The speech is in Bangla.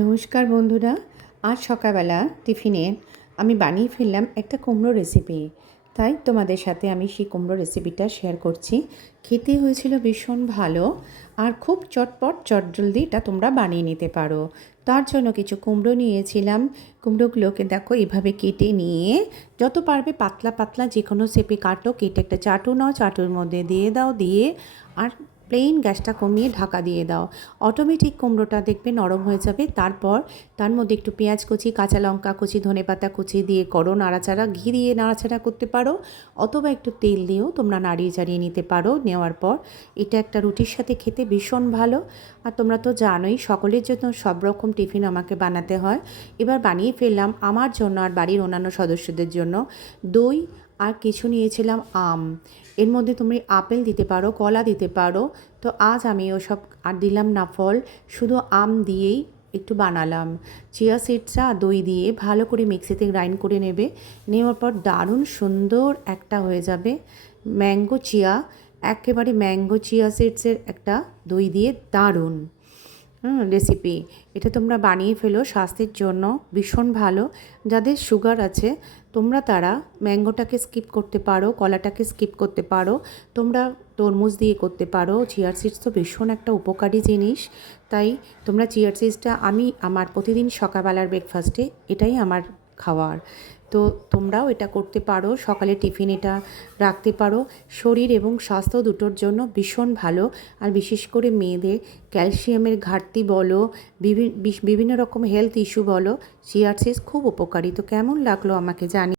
নমস্কার বন্ধুরা, আজ সকালবেলা টিফিনে আমি বানিয়ে ফেললাম একটা কুমড়ো রেসিপি। তাই তোমাদের সাথে আমি সেই কুমড়ো রেসিপিটা শেয়ার করছি। খেতে হয়েছিল ভীষণ ভালো আর খুব চটপট চটজলদি এটা তোমরা বানিয়ে নিতে পারো। তার জন্য কিছু কুমড়ো নিয়েছিলাম। কুমড়োগুলোকে দেখো এভাবে কেটে নিয়ে যত পারবে পাতলা পাতলা যে কোনো শেপে কাটো, কেটে একটা চাটু নাও, চাটুর মধ্যে দিয়ে দাও, দিয়ে আর প্লেন গ্যাসটা কমিয়ে ঢাকা দিয়ে দাও। অটোমেটিক কুমড়োটা দেখবে নরম হয়ে যাবে। তারপর তার মধ্যে একটু পেঁয়াজ কুচি, কাঁচা লঙ্কা কুচি, ধনেপাতা কুচি দিয়ে করো নাড়াচাড়া। ঘি দিয়ে নাড়াচাড়া করতে পারো অথবা একটু তেল দিয়েও তোমরা নাড়িয়ে চাড়িয়ে নিতে পারো। নেওয়ার পর এটা একটা রুটির সাথে খেতে ভীষণ ভালো। আর তোমরা তো জানোই সকলের জন্য সব রকম টিফিন আমাকে বানাতে হয়। এবার বানিয়ে ফেললাম আমার জন্য আর বাড়ির অন্যান্য সদস্যদের জন্য। দই আর কিছু নিয়েছিলাম আম। এর মধ্যে তুমি আপেল দিতে পারো, কলা দিতে পারো। তো আজ আমি ওসব আর দিলাম না ফল, শুধু আম দিয়েই একটু বানালাম। চিয়া সিডসটা দই দিয়ে ভালো করে মিক্সিতে গ্রাইন্ড করে নেবে। নেওয়ার পর দারুণ সুন্দর একটা হয়ে যাবে ম্যাঙ্গো চিয়া, একেবারে ম্যাঙ্গো চিয়া সিডসের একটা দই দিয়ে দারুণ রেসিপি। এটা তোমরা বানিয়ে ফেলো, স্বাস্থ্যের জন্য ভীষণ ভালো। যাদের সুগার আছে তোমরা তারা ম্যাঙ্গোটাকে স্কিপ করতে পারো, কলাটাকে স্কিপ করতে পারো, তোমরা তরমুজ দিয়ে করতে পারো। চিয়ার সিডস তো ভীষণ একটা উপকারী জিনিস। তাই তোমরা চিয়ার সিডসটা আমি আমার প্রতিদিন সকালবেলার ব্রেকফাস্টে এটাই আমার খাওয়ার। তো তোমরাও এটা করতে পারো, সকালে টিফিন এটা রাখতে পারো। শরীর এবং স্বাস্থ্য দুটোর জন্য ভীষণ ভালো। আর বিশেষ করে মেয়েদের ক্যালসিয়ামের ঘাটতি বলো, বিভিন্ন রকম হেলথ ইস্যু বলো, চিয়া সিডস খুব উপকারী। তো কেমন লাগলো আমাকে জানি।